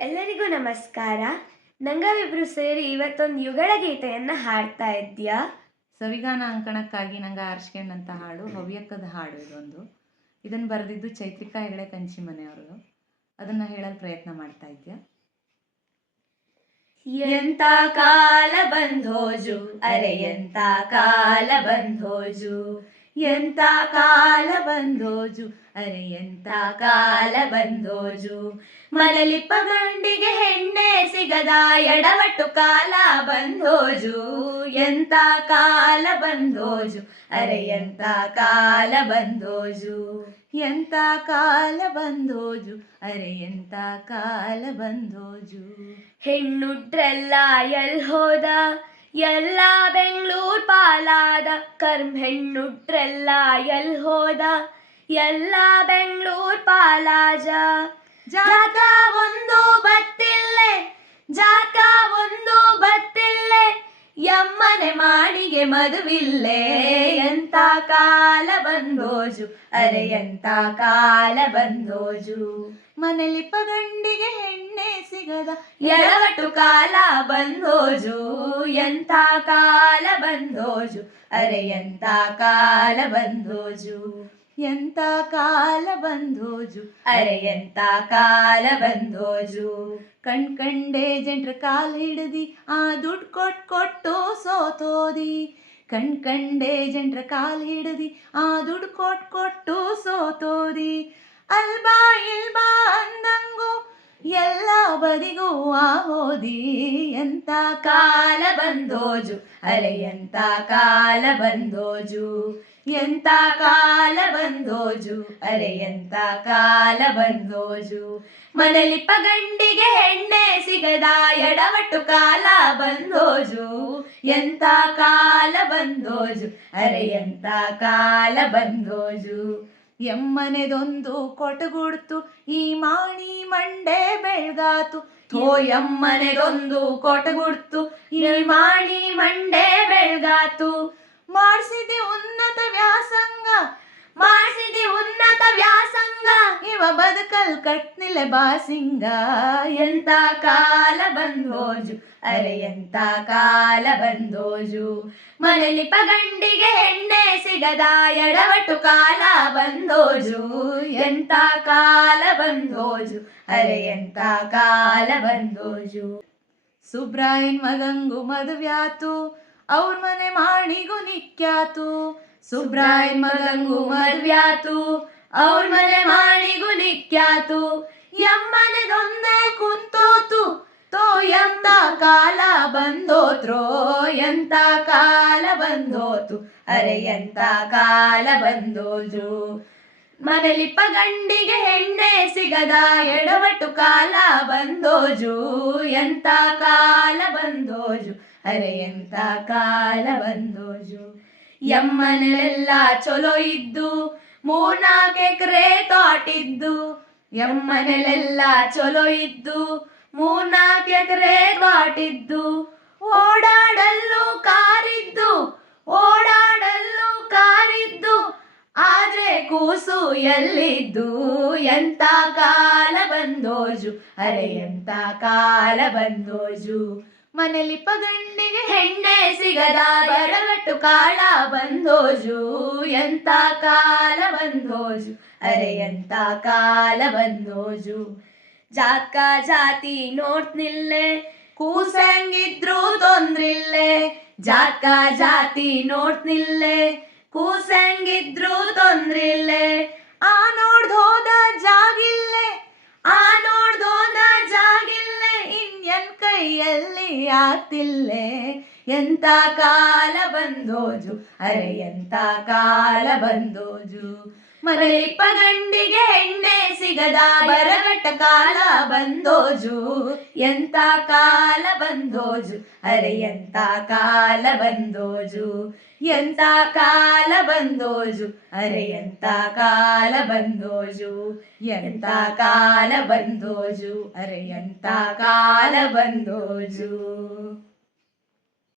ಎಲ್ಲರಿಗೂ ನಮಸ್ಕಾರ. ನಂಗಾವಿಬ್ರು ಸೇರಿ ಇವತ್ತೊಂದು ಯುಗಳ ಗೀತೆಯನ್ನು ಹಾಡ್ತಾ ಇದ್ಯಾ ಸವಿಗಾನ ಅಂಕಣಕ್ಕಾಗಿ ನಂಗ ಆರಿಸ್ಕೊಂಡಂಥ ಹಾಡು ಹವ್ಯಕದ ಹಾಡು ಇದೊಂದು. ಇದನ್ನು ಬರೆದಿದ್ದು ಚೈತ್ರಿಕಾ ಹೆಗಡೆ ಕಂಚಿ ಮನೆಯವರು ಅದನ್ನ ಹೇಳಲು ಪ್ರಯತ್ನ ಮಾಡ್ತಾ ಇದ್ಯಾ ಎಂತ ಕಾಲ ಬಂದೋಜು ಅರೆ ಎಂತ ಕಾಲ ಬಂದೋಜು. ಎಂತ ಕಾಲ ಬಂದೋಜು? ಅರೆ ಎಂತ ಕಾಲ ಬಂದೋಜು? ಮಲಲಿಪ್ಪ ಪಗಂಡಿಗೆ ಹೆಣ್ಣೆ ಸಿಗದ ಎಡವಟ್ಟು ಕಾಲ ಬಂದೋಜು. ಎಂತ ಕಾಲ ಬಂದೋಜು? ಅರೆ ಎಂತ ಕಾಲ ಬಂದೋಜು? ಎಂತ ಕಾಲ ಬಂದೋಜು? ಅರೆ ಎಂತ ಕಾಲ ಬಂದೋಜು? ಹೆಣ್ಣುಡ್ರೆಲ್ಲ ಎಲ್ ಹೋದ? ಎಲ್ಲ ಬೆಂಗಳೂರು ಪಾಲಾದ ಕರ್ಮ್ ಹೆಣ್ಣುಡ್ರೆಲ್ಲ ಎಲ್ ಹೋದ? ಎಲ್ಲ ಬೆಂಗಳೂರು ಪಾಲಾಜ. ಜಾತ ಒಂದು ಬತ್ತಿಲ್ಲೆ ಜಾತ ಒಂದು ಬತ್ತಿಲ್ಲೆ ಯಮ್ಮನೆ ಮಾಡಿಗೆ ಮದುವಿಲ್ಲೆ. ಎಂತ ಕಾಲ ಬಂದೋಜು, ಅರೆ ಎಂತ ಕಾಲ ಬಂದೋಜು. ಮನೆಲಿ ಪಗಂಡಿಗೆ ಹೆಣ್ಣೆ ಸಿಗದ. ಎಳವಟ್ಟು ಕಾಲ ಬಂದೋಜು ಎಂತ ಕಾಲ ಬಂದೋಜು ಅರೆ ಎಂತ ಕಾಲ ಬಂದೋಜು. ಎಂತ ಕಾಲ ಬಂದೋಜು. ಅರೆ ಎಂತ ಕಾಲ ಬಂದೋಜು. ಕಣ್ ಕಂಡೆ ಜಂಟ್ರ ಕಾಲ್ ಹಿಡ್ದಿ ಆ ದುಡ್ಡು ಕೊಟ್ ಕೊಟ್ಟು ಸೋತೋದಿ. ಕಣ್ ಕಂಡೆ ಜಂಟ್ರ ಕಾಲ್ ಹಿಡ್ದಿ ಆ ದುಡ್ಡು ಕೊಟ್ ಕೊಟ್ಟು ಸೋತೋದಿ. ಅಲ್ಬಾ ಬದಿಗೂ ಆಹೋದಿ ಎಂತ ಕಾಲ ಬಂದೋಜು? ಅರೆ, ಎಂತ ಕಾಲ ಬಂದೋಜು? ಎಂತ ಕಾಲ ಬಂದೋಜು? ಅರೆ, ಎಂತ ಕಾಲ ಬಂದೋಜು? ಮನೆಯಲ್ಲಿ ಪಗಂಡಿಗೆ ಹೆಣ್ಣೆ ಸಿಗದ ಎಡವಟ್ಟು ಕಾಲ ಬಂದೋಜು? ಎಂತ ಕಾಲ ಬಂದೋಜು? ಅರೆ, ಎಂತ ಕಾಲ ಬಂದೋಜು? ಎಮ್ಮನೆದೊಂದು ಕೊಟಗುಡ್ತು ಈ ಮಾಣಿ ಮಂಡೆ ಬೆಳ್ಗಾತು. ಥೋ ಎಮ್ಮನೆದೊಂದು ಕೊಟಗುಡ್ತು ಈ ಮಾಣಿ ಮಂಡೆ ಬೆಳ್ಗಾತು. ಮಾಡಿಸಿದೆ ಉನ್ನತ ವ್ಯಾಸಂಗ ಇವ ಬದುಕಲ್ ಕಟ್ನಿಲೆ ಬಾಸಿಂಗ, ಎಂತ ಕಾಲ ಬಂದೋಜು? ಅರೆ, ಎಂತ ಕಾಲ ಬಂದೋಜು? ಮನೆಯಲ್ಲಿ ಪಗಂಡಿಗೆ ಎಣ್ಣೆ ಸಿಗದ ಎಡವಟ್ಟು ಕಾಲ ಬಂದೋಜು? ಎಂತ ಕಾಲ ಬಂದೋಜು? ಅರೆ, ಎಂತ ಕಾಲ ಬಂದೋಜು? ಸುಬ್ರಾಯನ್ ಮಗಂಗು ಮದುವ್ಯಾತು, ಅವ್ರ ಮನೆ ಮಾಣಿಗೂ ನಿಕ್ಯಾತು. ಸುಬ್ರಾಯನ್ ಮಗಂಗು ಮದ್ವ್ಯಾತು ಅವ್ರ ಮನೆ ಮಾಣಿಗೂ ನಿಕ್ಯಾತು ಎಮ್ಮನೆದೊಂದೇ ಕುಂತೋತು, ತೋ ಎಂತ ಕಾಲ ಬಂದೋತ್ರೋ, ಎಂತ ಕಾಲ ಬಂದೋತು, ಅರೆ ಎಂತ ಕಾಲ ಬಂದೋಜು ಮನೆಲಿ ಪಗಂಡಿಗೆ ಹೆಣ್ಣೆ ಸಿಗದ ಎಡವಟ್ಟು ಕಾಲ ಬಂದೋಜು ಎಂತ ಕಾಲ ಬಂದೋಜು ಅರೆ ಎಂತ ಕಾಲ ಬಂದೋಜು ಎಮ್ಮನೆಲ್ಲ ಚಲೋ ಇದ್ದು ಮೂರ್ನಾಲ್ಕು ಎಕರೆ ತೋಟಿದ್ದು, ಎಮ್ಮನೆಲೆಲ್ಲ ಚಲೋ ಇದ್ದು, ಮೂರ್ನಾಲ್ಕು ಎಕರೆ ತೋಟಿದ್ದು. ಓಡಾಡಲು ಕಾರಿದ್ದು ಓಡಾಡಲು ಕಾರಿದ್ದು, ಆದ್ರೆ ಕೂಸು ಎಲ್ಲಿದ್ದು? ಎಂತ ಕಾಲ ಬಂದೋಜು? ಅರೆ ಎಂತ ಕಾಲ ಬಂದೋಜು? ಮನೆಲಿ ಪಗಂಡಿಗೆ ಹೆಣ್ಣೆ ಸಿಗದ ಬರಗಟ್ಟು ಕಾಲ ಬಂದೋಜು, ಎಂತ ಕಾಲ ಬಂದೋಜು, ಅರೆ ಎಂತ ಕಾಲ ಬಂದೋಜು. ಜಾತ್ಕ, ಜಾತಿ ನೋಡ್ತಿಲ್ಲೆ ಕೂಸಂಗಿದ್ರು ತೊಂದ್ರಿಲ್ಲೆ. ಜಾತ್ಕ, ಜಾತಿ ನೋಡ್ತಿಲ್ಲೆ ಕೂಸಂಗಿದ್ರು ತೊಂದ್ರಿಲ್ಲೆ. ಆ ನೋಡ್ದೋದ ಜಾಗಿಲ್ಲೆ. ಆಗ್ತಿಲ್ಲೆ ಎಂತ ಕಾಲ ಬಂದೋಜು? ಅರೆ ಎಂತ ಕಾಲ ಬಂದೋಜು? ಮರಳಿ ಗಂಡಿಗೆ ಎಣ್ಣೆ ಸಿಗದ ಬರಗಟ್ಟ ಕಾಲ ಬಂದೋಜು. ಎಂತ ಕಾಲ ಬಂದೋಜು? ಅರೆ, ಎಂತ ಕಾಲ ಬಂದೋಜು? ಎಂತ ಕಾಲ ಬಂದೋಜು? ಅರೆ, ಎಂತ ಕಾಲ ಬಂದೋಜು? ಎಂತ ಕಾಲ ಬಂದೋಜು? ಅರೆ, ಎಂತ ಕಾಲ ಬಂದೋಜು?